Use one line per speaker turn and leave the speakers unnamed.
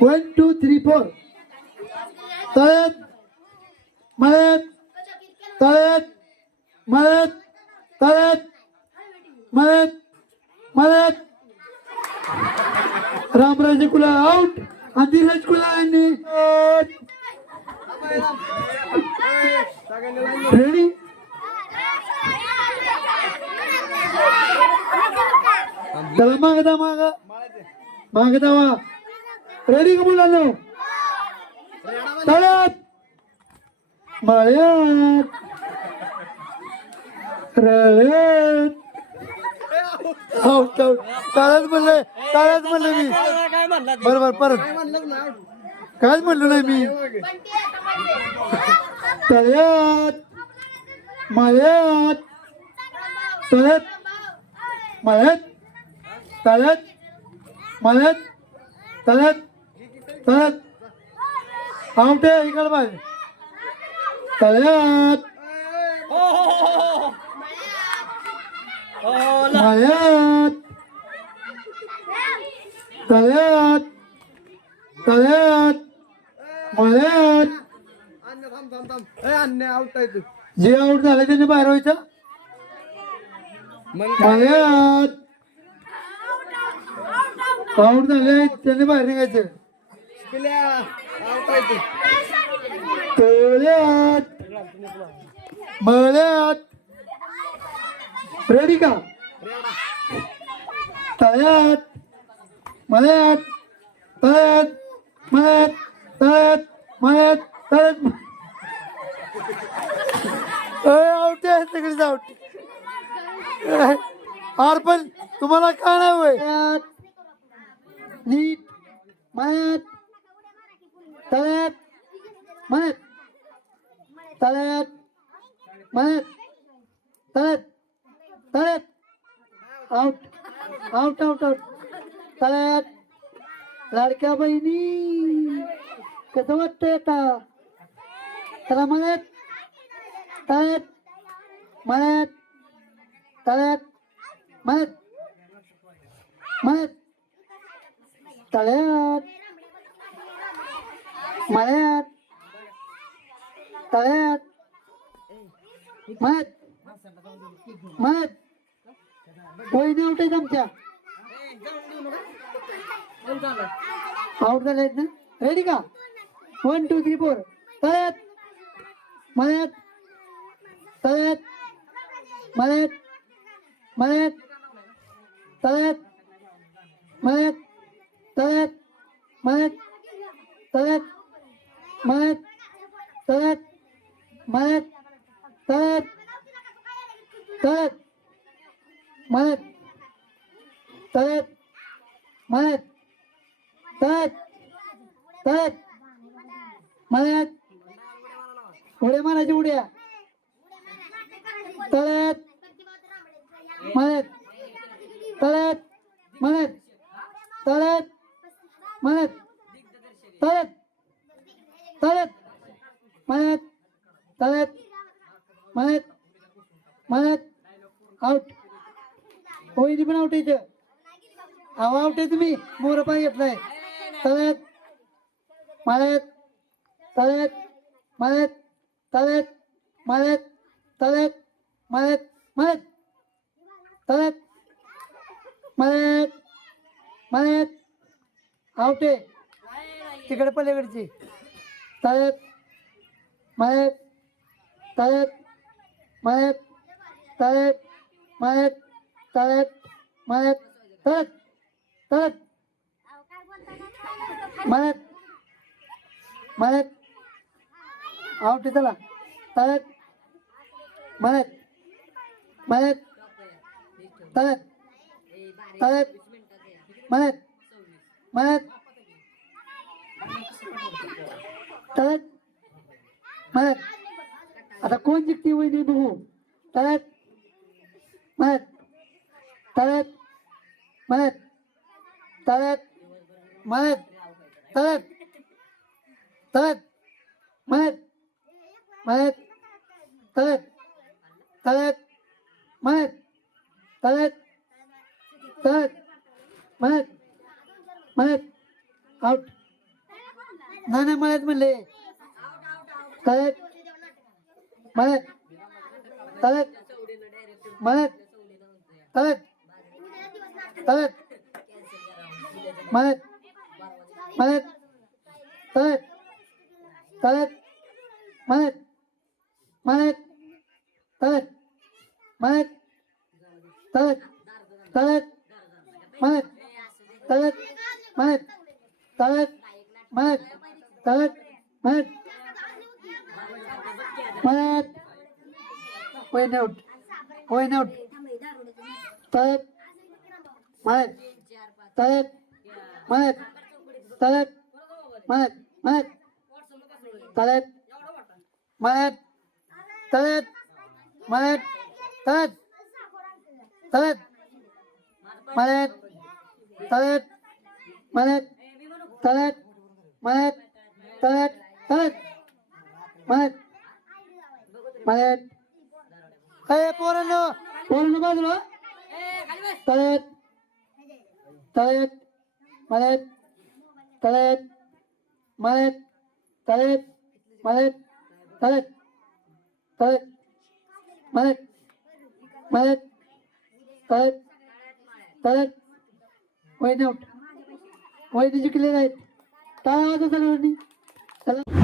One two three four तळत मळत तळत मळत तळत मळत मळत रामराजे कुला आउट आणि धीरज कुला यांनी रेडी त्याला मागदा मागा. मागदा वा. रेडी का मुलांनो तळ्यात. मळ्यात. रळ्यात. हो, आउट आउट तळ्यात म्हणलं तळ्यात म्हणलं मी. बरोबर परत. कायच म्हणलो नाही मी. तळ्यात. मळ्यात. तळ्यात. मळ्यात. तळ्यात. मळ्यात. तळ्यात. तळ्यात आउट आहे इकडे पाहिजे तळ्यात. मळ्यात तळ्यात. तळ्यात. मळ्यात. जे आउट झाले त्यांनी बाहेर व्हायचं मळ्यात आउट झाले त्यांनी बाहेर निघायचं
पिल्या आउट आहे तू
तळ्यात मळ्यात. रेडी का? तळ्यात. मळ्यात. तळ्यात. मळ्यात. तळ्यात. मळ्यात. तळ्यात. आउट आहे सगळीच आउट आर पण तुम्हाला काय नाही नीट. मळ्यात. तळ्यात. मळ्यात. तळ्यात. मळ्यात. तळ्यात. तळ्यात. आउट आउट आउट आउट तळ्यात. लाडक्या बहिणी. कसं वाटतंय आता? चला मळ्यात. तळ्यात. मळ्यात. तळ्यात. मळ्यात. मळ्यात. तळ्यात. मळ्यात तळ्यात मळ्यात मळ्यात वहिनी आउट आहेत आमच्या. आउट झाले आहेत ना? रेडी का? वन टू थ्री फोर तळ्यात मळ्यात तळ्यात मळ्यात मळ्यात तळ्यात मळ्यात तळ्यात मळ्यात तळ्यात मळ्यात तळ्यात मळ्यात तळ्यात तळ्यात मळ्यात तळ्यात मळ्यात तळ्यात तळ्यात मळ्यात उड्या मारायची उड्या. तळ्यात मळ्यात तळ्यात मळ्यात तळ्यात मळ्यात तळ्यात तळ्यात मळ्यात तळ्यात मळ्यात मळ्यात आउट होईनी पण आउट यायचं अहो आउट आहे तुम्ही. मोर पाय घेतलाय. तळ्यात मळ्यात तळ्यात मळ्यात तळ्यात मळ्यात तळ्यात मळ्यात मळ्यात तळ्यात मळ्यात मळ्यात आउट तिकडे पलीकडची. तळ्यात मळ्यात तळ्यात मळ्यात तळ्यात मळ्यात तळ्यात मळ्यात तळ्यात तळ्यात मळ्यात मळ्यात आउट चला त्याला तळ्यात मळ्यात मळ्यात तळ्यात तळ्यात मळ्यात तळ्यात. मळ्यात आता कोण जिंकते वहिनी बघू? तळ्यात. मळ्यात तळ्यात. मळ्यात तळ्यात. मळ्यात तळ्यात. तळ्यात. मळ्यात मळ्यात तळ्यात. तळ्यात. मळ्यात तळ्यात. तळ्यात. मळ्यात मळ्यात आउट नाही नाही मळ्यात म्हणले. तळ्यात मळ्यात तळ्यात मळ्यात तळ्यात तळ्यात मळ्यात मळ्यात तळ्यात तळ्यात मळ्यात मळ्यात तळ्यात मळ्यात तळ्यात तळ्यात मळ्यात तळ्यात मळ्यात तळ्यात मळ्यात तळ्यात मळ्यात मळ्यात वैन आउट वैन आउट तळ्यात मळ्यात तळ्यात मळ्यात तळ्यात मळ्यात मळ्यात तळ्यात मळ्यात तळ्यात मळ्यात तळ्यात तळ्यात मळ्यात तळ्यात मळ्यात तळ्यात मळ्यात तळ्यात तळ्यात मळ्यात मळ्यात काय पोरांनो पोरांनो बाजूला तळ्यात तळ्यात मळ्यात तळ्यात मळ्यात तळ्यात मळ्यात तळ्यात तळ्यात मळ्यात मळ्यात तळ्यात तळ्यात वैन आउट वैन जिंकलेले आहेत काय आवाज सर्वांनी चला